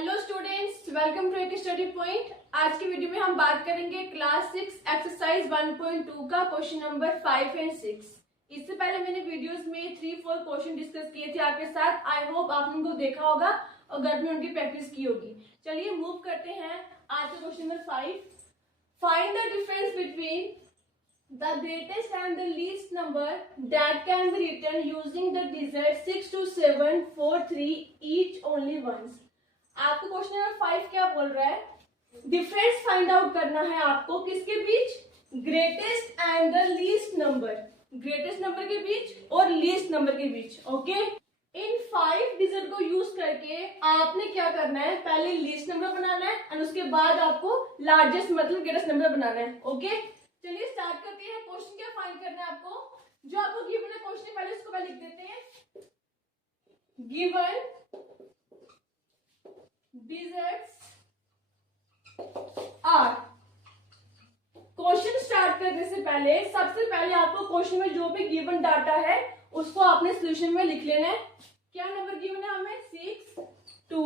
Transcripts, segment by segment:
Hello students, welcome to एक study point. आज की वीडियो में हम बात करेंगे क्लास 6 एक्सरसाइज 1.2 का क्वेश्चन नंबर 5 एंड 6। इससे पहले मैंने वीडियोस में 3-4 क्वेश्चन डिस्कस किए थे आपके साथ। आई होप आप उनको देखा होगा और घर में उनकी प्रैक्टिस की होगी। चलिए मूव करते हैं आज का question number 5। Find the difference between the greatest and the least number that can be written using the digits 6 to 7 4 3 each only once। आपको क्वेश्चन नंबर 5 क्या बोल रहा है? डिफरेंस फाइंड आउट करना है आपको किसके बीच? Greatest and the least number, greatest number के बीच और लीस्ट नंबर के बीच। ओके, इन 5 डिजिट को यूज करके आपने क्या करना है? पहले लीस्ट नंबर बनाना है और उसके बाद आपको लार्जेस्ट मतलब ग्रेटेस्ट नंबर बनाना है। ओके, चलिए स्टार्ट करते हैं। क्वेश्चन क्या फाइंड करना है आपको? जो आपको गिवन है क्वेश्चन, पहले उसको पहले लिख देते हैं। Given digits are. Question start करने से पहले सबसे पहले आपको क्वेश्चन में जो भी गिवन डाटा है उसको आपने सॉल्यूशन में लिख लेना है। क्या नंबर गिवन है हमें? 6 2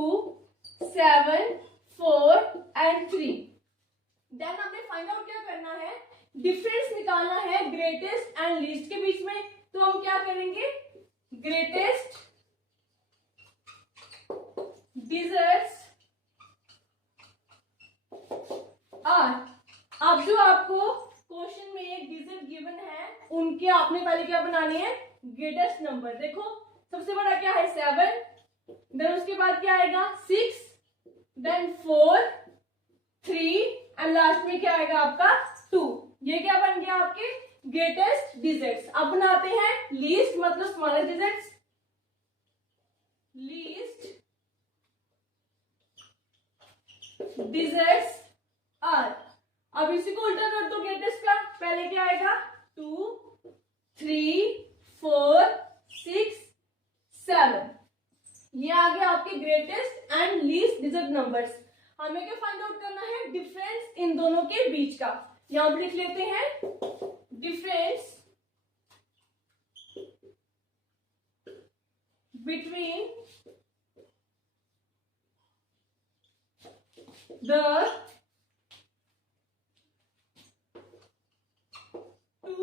7 4 एंड 3। देन हमने फाइंड आउट क्या करना है? डिफरेंस निकालना है ग्रेटेस्ट एंड लीस्ट के बीच में। तो हम क्या करेंगे? Greatest digits are. अब जो आपको क्वेश्चन में एक डिजिट गिवन है उनके आपने पहले क्या बनाने हैं? Greatest number. देखो सबसे बड़ा क्या है? 7, देन उसके बाद क्या आएगा? 6, देन 4 3 एंड लास्ट में क्या आएगा आपका? 2। ये क्या बन गया आपके ग्रेटेस्ट डिजिट्स। अब बनाते हैं लीस्ट मतलब smallest digits. Least digits are. अब इसी को उल्टा कर दो ग्रेटेस्ट का। पहले क्या आएगा? 2 3 4 6 7। ये आ गया आपके greatest and least digit numbers. हमें क्या फाइंड आउट करना है? डिफरेंस इन दोनों के बीच का। यहां पर लिख लेते हैं difference between the two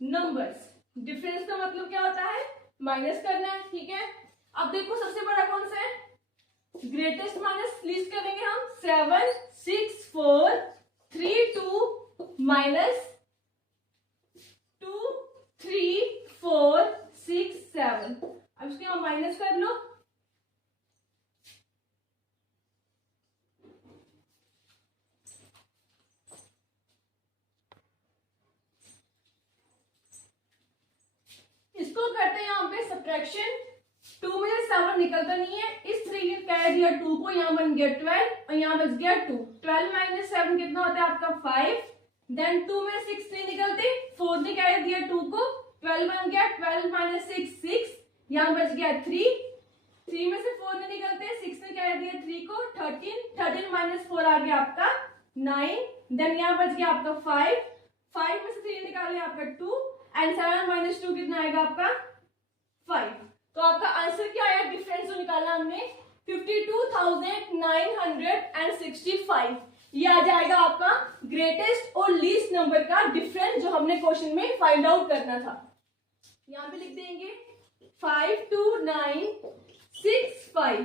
numbers. Difference का मतलब क्या होता है? माइनस करना है। ठीक है, अब देखो सबसे बड़ा कौन सा है? ग्रेटेस्ट माइनस लीस्ट करेंगे हम। 7 6 4 3 2 माइनस 2 3 4 6 7। अब इसके हम माइनस कर लो। इसको करते हैं यहाँ पे सब्ट्रैक्शन। 2 में से 7 निकलता नहीं है, इस 3 ने कह दिया 2 को, यहाँ बन गया 12 और यहाँ बच गया 2। 12 माइनस 7 कितना होता है आपका? 5। देन 2 में 6 नहीं निकलते, 4 ने कह दिया 2 को, 12 बन गया। 12 माइनस 6 6, यहाँ बच गया 3। 3 में से 4 नहीं निकलते, 6 ने कह दिया 3 को, 13। 13 माइनस 4 आ गया आपका 9। देन यहाँ बच गया आपका 5। 5 में से 3 निकाल आपका 2 एंड 7 माइनस 2 कितना आएगा आपका? 5। तो आपका आंसर क्या आया? डिफरेंस जो निकाला हमने 52,965। ये आ जाएगा आपका ग्रेटेस्ट और लीस्ट नंबर का डिफरेंस जो हमने क्वेश्चन में फाइंड आउट करना था। यहां पे लिख देंगे 52965।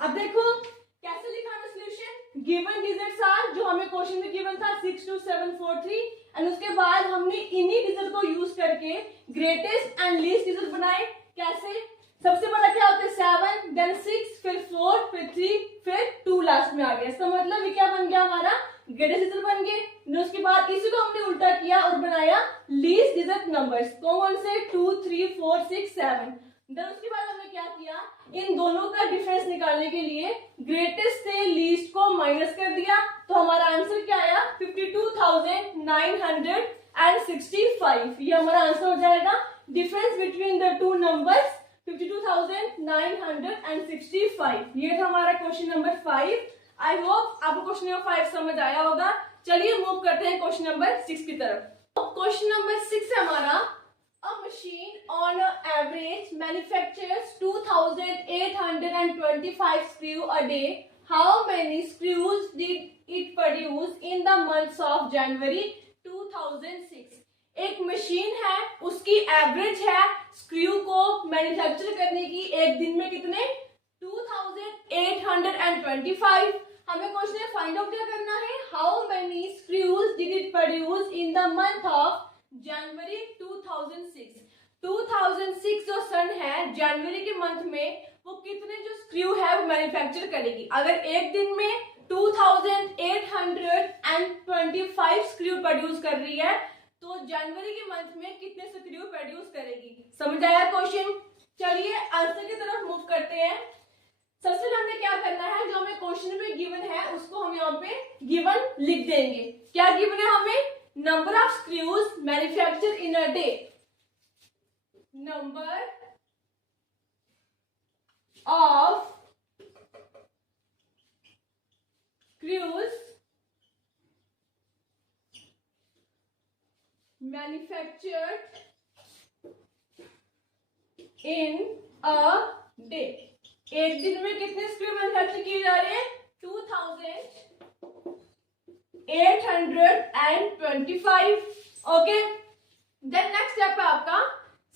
अब देखो कैसे लिखाना सॉल्यूशन। गिवन डिजिट्स आर, जो हमें क्वेश्चन में गिवन था 6 2 7 4 3 एंड उसके बाद हमने इन्हीं डिजिट को यूज करके ग्रेटेस्ट एंड लीस्ट डिजिट बनाए। कैसे? सबसे बड़ा क्या होता है? 7, देन 6, फिर 4, फिर 3, फिर 2 लास्ट में आ गया। इसका मतलब ये क्या बन गया हमारा? ग्रेटेस्ट डिजिट बन गए। उसके बाद इसी को हमने उल्टा किया और बनाया लीस्ट डिजिट नंबर्स। कौन से? 2 3 4 6 7। देन उसके बाद हमने क्या किया? इन दोनों का डिफरेंस निकालने के लिए ग्रेटेस्ट से लीस्ट को माइनस कर दिया। तो हमारा आंसर क्या आया? 52,965। ये हमारा आंसर हो जाएगा। Difference between the two numbers 52,965। ये था हमारा क्वेश्चन नंबर 5। आई होप आपको क्वेश्चन नंबर 5 समझ आया होगा। चलिए मूव करते हैं क्वेश्चन नंबर 6 की तरफ। क्वेश्चन नंबर 6 है हमारा, A machine on an average manufactures 2,825 screws a day. How many screws did it produce in the months of January 2006? एक मशीन है, उसकी एवरेज है स्क्रू को मैन्युफैक्चर करने की एक दिन में कितने 2825. हमें क्वेश्चन फाइंड आउट क्या करना है, how many screws did it produce in the month of January 2006. 2006 जो सन है जनवरी के मंथ में वो कितने जो स्क्रू है वो मैन्युफैक्चर करेगी. अगर एक दिन में 2825 स्क्रू प्रोड्यूस कर रही है तो जनवरी के मंथ में कितने स्क्रू प्रोड्यूस करेगी. समझ आया क्वेश्चन. चलिए आंसर की तरफ मूव करते हैं. सबसे पहले हमें क्या करना है, जो हमें क्वेश्चन में गिवन है उसको हम यहाँ पे गिवन लिख देंगे. क्या गिवन है हमें, number of screws manufacture in a day. Number of screws manufactured in a day. एक दिन में कितने स्क्रू मैन्युफैक्चर किए जा रहे हैं 2825. ओके, देन नेक्स्ट स्टेप है आपका,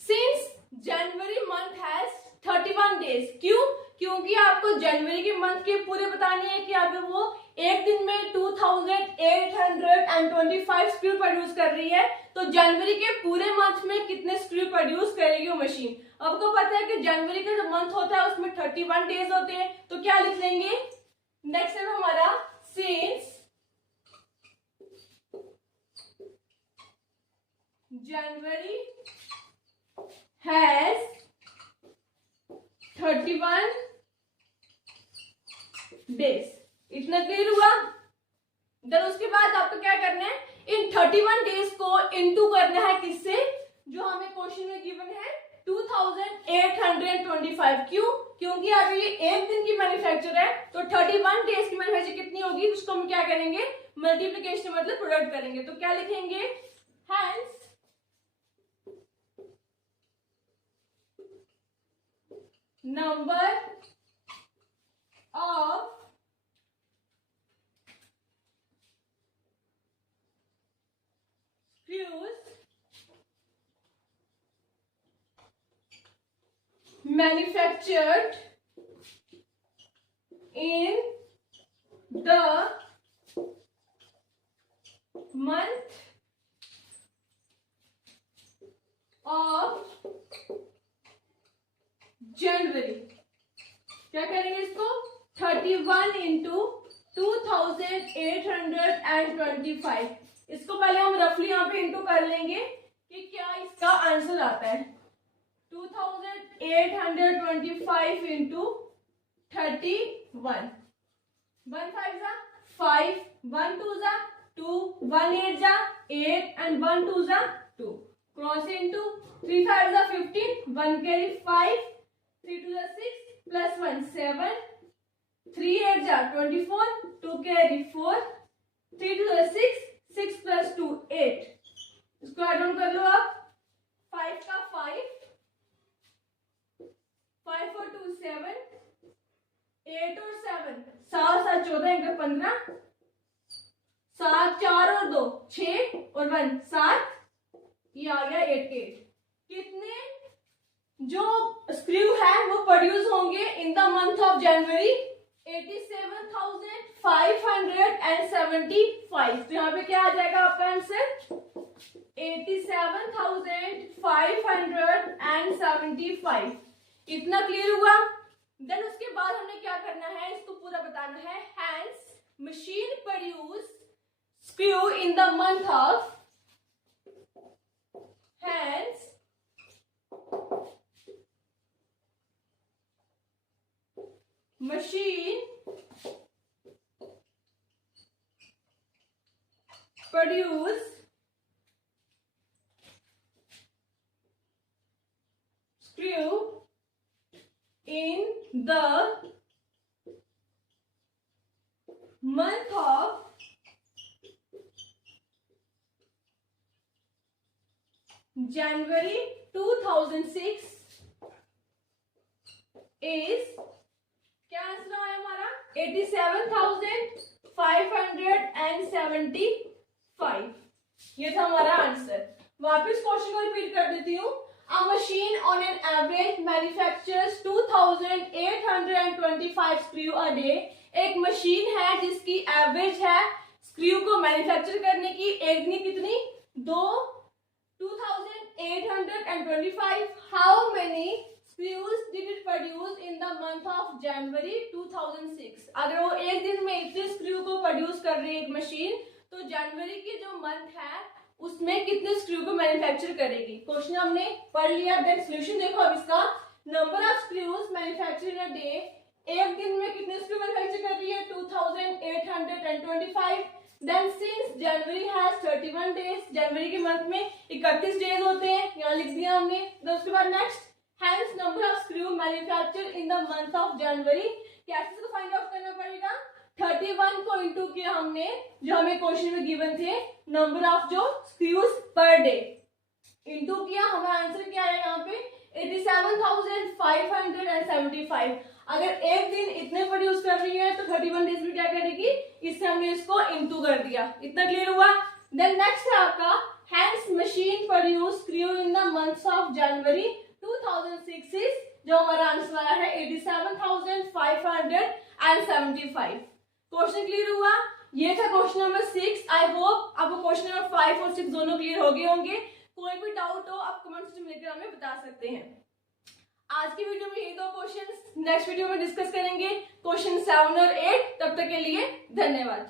since January month has 31 days. क्यों, क्योंकि आपको जनवरी के मंथ के पूरे बताने हैं कि अगर वो एक दिन में 2825 स्क्रू प्रोड्यूस कर रही है तो जनवरी के पूरे मंथ में कितने स्क्रू प्रोड्यूस करेगी वो मशीन. आपको पता है कि जनवरी का जो मंथ होता है उसमें 31 डेज होते हैं, तो क्या लिख लेंगे, नेक्स्ट है हमारा सिंस जनवरी हैज 31 डेज. इतना क्लियर हुआ. देन उसके बाद आपको क्या करना है, इन 31 डेज को इनटू करना है किससे, जो हमें क्वेश्चन में गिवन है 2825. क्यों, क्योंकि अभी ये एक दिन की मैन्युफैक्चर है तो 31 डेज की मैन्युफैक्चर कितनी होगी, उसको हम क्या करेंगे, मल्टीप्लिकेशन मतलब प्रोडक्ट करेंगे. तो क्या लिखेंगे, hence number of screws manufactured in the month of January. क्या करेंगे इसको, 31 इंटू 2825. इसको पहले हम रफली यहाँ पे इंटू कर लेंगे कि क्या इसका आंसर आता है. 2825 इंटू 31. 1 5 जा 5, 1 2 जा 2, 1 8 जा 8 and 1 2 जा 2. क्रॉस इंटू 3 5 जा 15, 1 कैरी 5, 3 2 जा 6 प्लस 1 7, 3 8 जा 24, 2 कैरी 4, 3 2 जा 6, 6 प्लस 2 8. इसको ऐड ऑन कर लो आप. 5 का 5, 5 4 2 7, 8 और 7 7 7 14 1 15, 7 4 और 2 6 और 1 7. ये आ गया 88. कितने जो स्क्रू है वो प्रोड्यूस होंगे इन द मंथ ऑफ जनवरी 87,575. तो यहाँ पे क्या आ जाएगा आपका आंसर 87,575. इतना क्लियर हुआ. देन उसके बाद हमने क्या करना है, इसको पूरा बताना है. Hence machine produce screw in the month of, hence machine produce screw in the month of January 2006 is, क्या आंसर आया हमारा 87,575। ये था हमारा आंसर। वापस क्वेश्चन को रिपीट कर देती हूँ। A machine on an average manufactures 2,825 screw a day। एक मशीन है जिसकी एवरेज है स्क्रू को मैन्युफैक्चर करने की एक दिन कितनी 2,825। How many screws did it produce in the month of January 2006। अगर वो एक दिन में इतने स्क्रू को प्रोड्यूस कर रही है एक मशीन, तो जनवरी की जो मंथ है उसमें कितने स्क्रू को मैन्युफैक्चर करेगी। क्वेश्चन हमने पढ़ लिया। देन सॉल्यूशन देखो अब इसका। Number of screws manufacture in a day, एक दिन में कितने स्क्रू मैन्युफैक्चर कर रही है 2,825। Then since January has 31 days, जनवरी के मंथ में 31 डेज होते हैं, यहाँ लिख दिया हमने। तो उसके बाद next, hence number of screw manufacture in the month of January, कैसे इसको फाइंड आउट करना पड़ेगा 31 को इंटू किया हमने जो हमें क्वेश्चन में गिवन थे नंबर ऑफ जो स्क्रूज पर डे, इंटू किया हमारा आंसर क्या है यहाँ पे 87,575। अगर एक दिन इतने प्रोड्यूस कर रही है तो 31 डेज में क्या करेगी, इससे हमने इसको इंटू कर दिया। इतना क्लियर हुआ। देन नेक्स्ट है आपका, hence machine produce screw in the months of January 2006 is, जो हमारा आंसर आया है 87,575। क्वेश्चन क्लियर हुआ। ये था क्वेश्चन नंबर 6। आई होप आपको क्वेश्चन नंबर 5 और 6 दोनों क्लियर हो गए होंगे। कोई भी डाउट हो आप कमेंट सेक्शन में लिखकर हमें बता सकते हैं। आज की वीडियो में ये दो क्वेश्चंस, नेक्स्ट वीडियो में डिस्कस करेंगे क्वेश्चन 7 और 8। तब तक के लिए धन्यवाद।